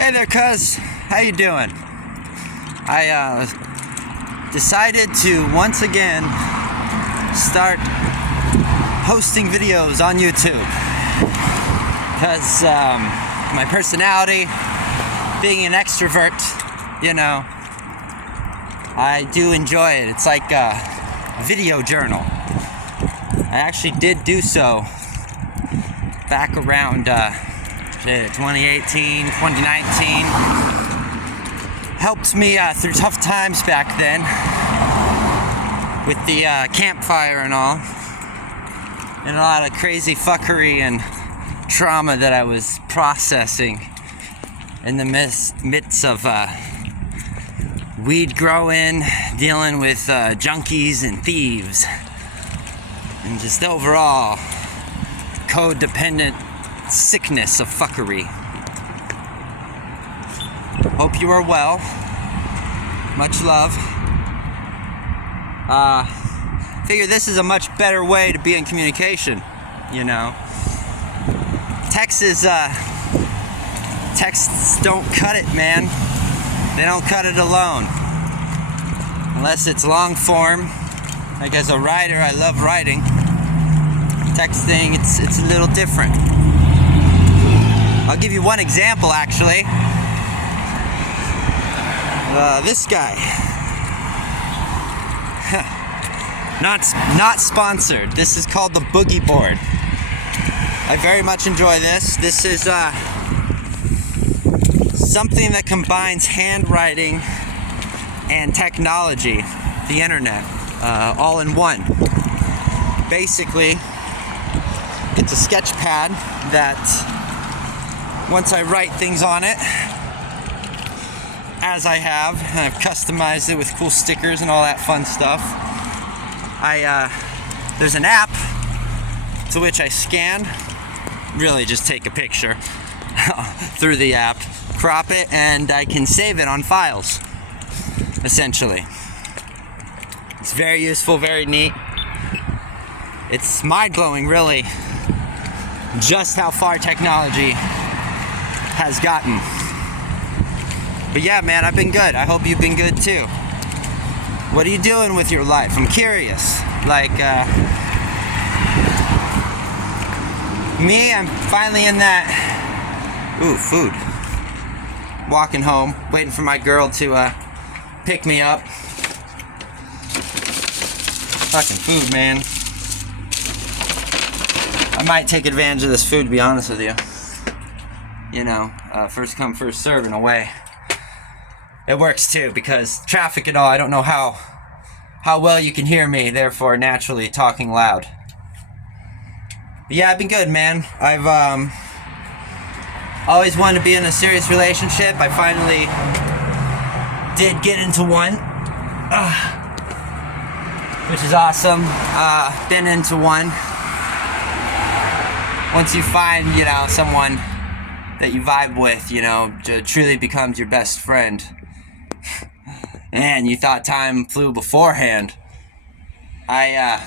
Hey there, cuz. How you doing? I decided to once again start posting videos on YouTube because my personality, being an extrovert, you know, I do enjoy it. It's like a video journal. I actually did do so back around 2018, 2019. Helped me through tough times back then with the campfire and all, and a lot of crazy fuckery and trauma that I was processing in the midst of weed growing, dealing with junkies and thieves, and just overall codependent sickness of fuckery. Hope you are well. Much love. Figure this is a much better way to be in communication, you know. Texts don't cut it, man. They don't cut it alone. Unless it's long form. Like as a writer, I love writing. Texting, it's a little different. I'll give you one example, actually. This guy. Not sponsored. This is called the Boogie Board. I very much enjoy this. This is something that combines handwriting and technology, the internet, all in one. Basically, it's a sketch pad that once I write things on it, as I have, and I've customized it with cool stickers and all that fun stuff, there's an app to which I scan, really just take a picture through the app, crop it, and I can save it on files, essentially. It's very useful, very neat. It's mind-blowing, really, just how far technology has gotten. But yeah, man, I've been good. I hope you've been good too. What are you doing with your life? I'm curious. Like, me, I'm finally in that, food. Walking home, waiting for my girl to pick me up. Fucking food, man. I might take advantage of this food, to be honest with you. You know, first come, first serve in a way. It works too, because traffic and all, I don't know how well you can hear me, therefore naturally talking loud. But yeah, I've been good, man. I've always wanted to be in a serious relationship. I finally did get into one, which is awesome. Been into one. Once you find, you know, someone that you vibe with, you know, truly becomes your best friend. Man, you thought time flew beforehand. They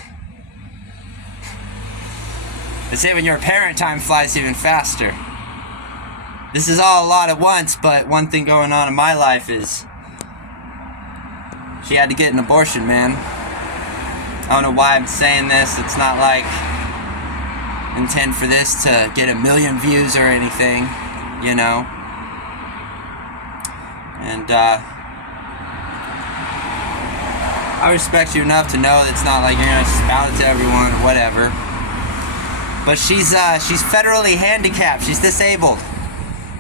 say when you're a parent, time flies even faster. This is all a lot at once, but one thing going on in my life is she had to get an abortion, man. I don't know why I'm saying this. It's not like I intend for this to get 1 million views or anything, you know. And I respect you enough to know that it's not like you're gonna spout it to everyone or whatever. But she's federally handicapped. She's disabled.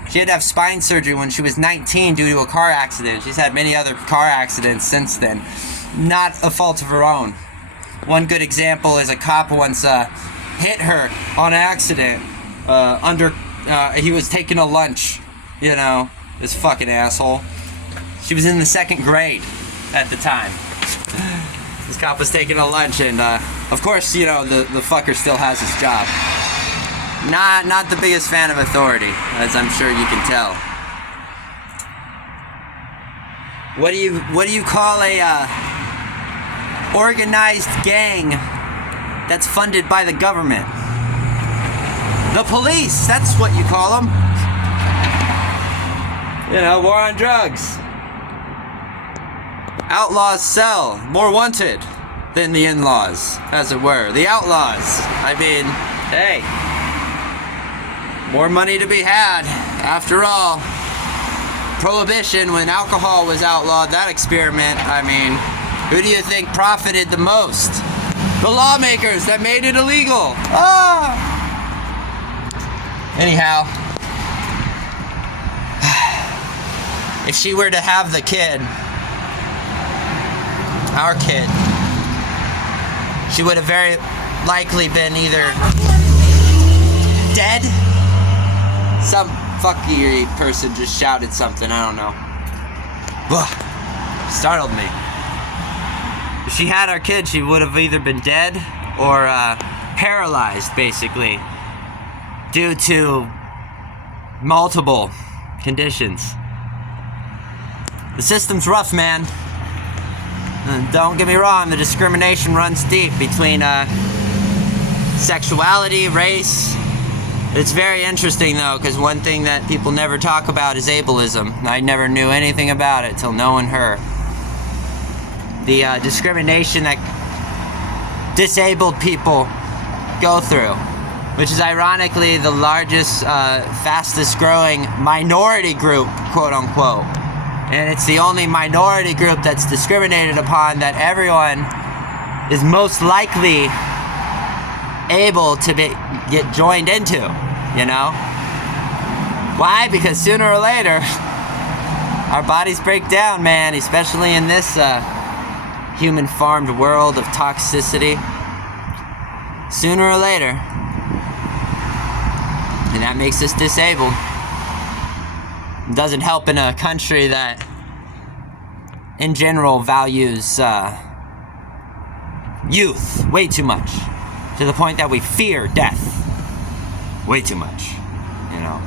She had to have spine surgery when she was 19 due to a car accident. She's had many other car accidents since then. Not a fault of her own. One good example is a cop once hit her on accident. He was taking a lunch. You know, this fucking asshole. She was in the 2nd grade at the time. This cop was taking a lunch, and of course, you know, the fucker still has his job. Not the biggest fan of authority, as I'm sure you can tell. What do you call a organized gang that's funded by the government? The police, that's what you call them. You know, war on drugs. Outlaws sell, more wanted than the in-laws, as it were. The outlaws. I mean, hey, more money to be had. After all, Prohibition, when alcohol was outlawed, that experiment, I mean, who do you think profited the most? The lawmakers that made it illegal. Ah! Anyhow, if she were to have the kid, our kid, she would have very likely been either dead. Some fuckery person just shouted something, I don't know. Ugh, startled me. If she had our kid, she would have either been dead or paralyzed, basically, due to multiple conditions. The system's rough, man. And don't get me wrong, the discrimination runs deep between sexuality, race. It's very interesting, though, because one thing that people never talk about is ableism. I never knew anything about it till knowing her. The discrimination that disabled people go through, which is ironically the largest, fastest growing minority group, quote unquote. And it's the only minority group that's discriminated upon that everyone is most likely able to get joined into, you know? Why? Because sooner or later, our bodies break down, man, especially in this human farmed world of toxicity. Sooner or later. And that makes us disabled. It doesn't help in a country that, in general, values youth way too much. To the point that we fear death way too much, you know.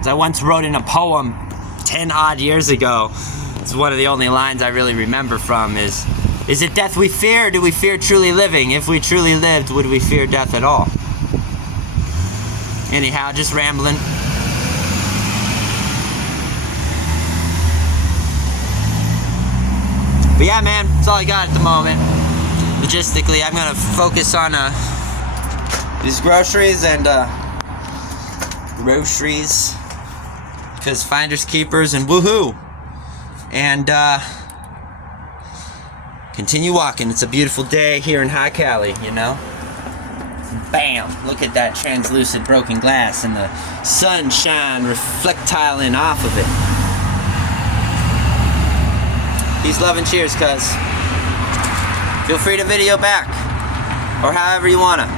As I once wrote in a poem 10 odd years ago, it's one of the only lines I really remember from is it death we fear, or do we fear truly living? If we truly lived, would we fear death at all? Anyhow, just rambling. But yeah, man, that's all I got at the moment. Logistically, I'm gonna focus on these groceries and because finders keepers and woohoo, and continue walking. It's a beautiful day here in High Cali, you know. Bam! Look at that translucent broken glass and the sunshine reflectiling off of it. Peace, love, and cheers, cuz. Feel free to video back, or however you wanna.